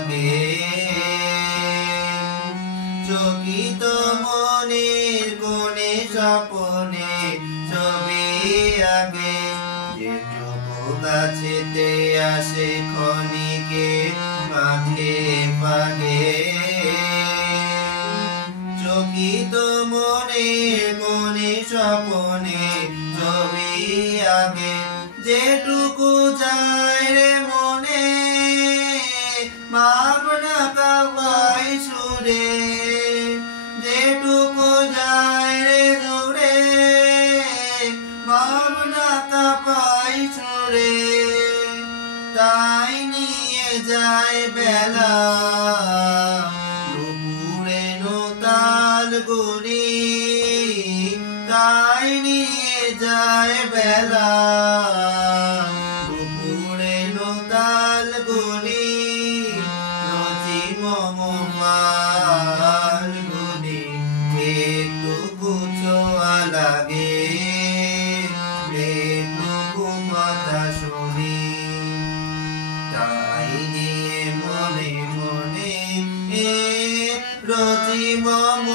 লাগে চকিত মনের কোণে স্বপনে ছবি আগে যেটুকু কাছেতে আসে ক্ষণিকে মাঝে পাগে চকিত মনের কোণে স্বপনে ছবি আগে যেটুকু যায় রে মনে ভাবনা কাবাই সুরে যেটুকু যায় রে জুড়ে ভাবনা কাবাই সুরে তাই নিয়ে যায় বেলা দুপুরে নতাল গুনি তাই নিয়ে যায় বেলা দুপুরে নতাল গুনি রচি মম মাল গুনি একটু ছোঁয়া লাগে একটু কথা শুনি তাই নিয়ে মনে মনে রচি মম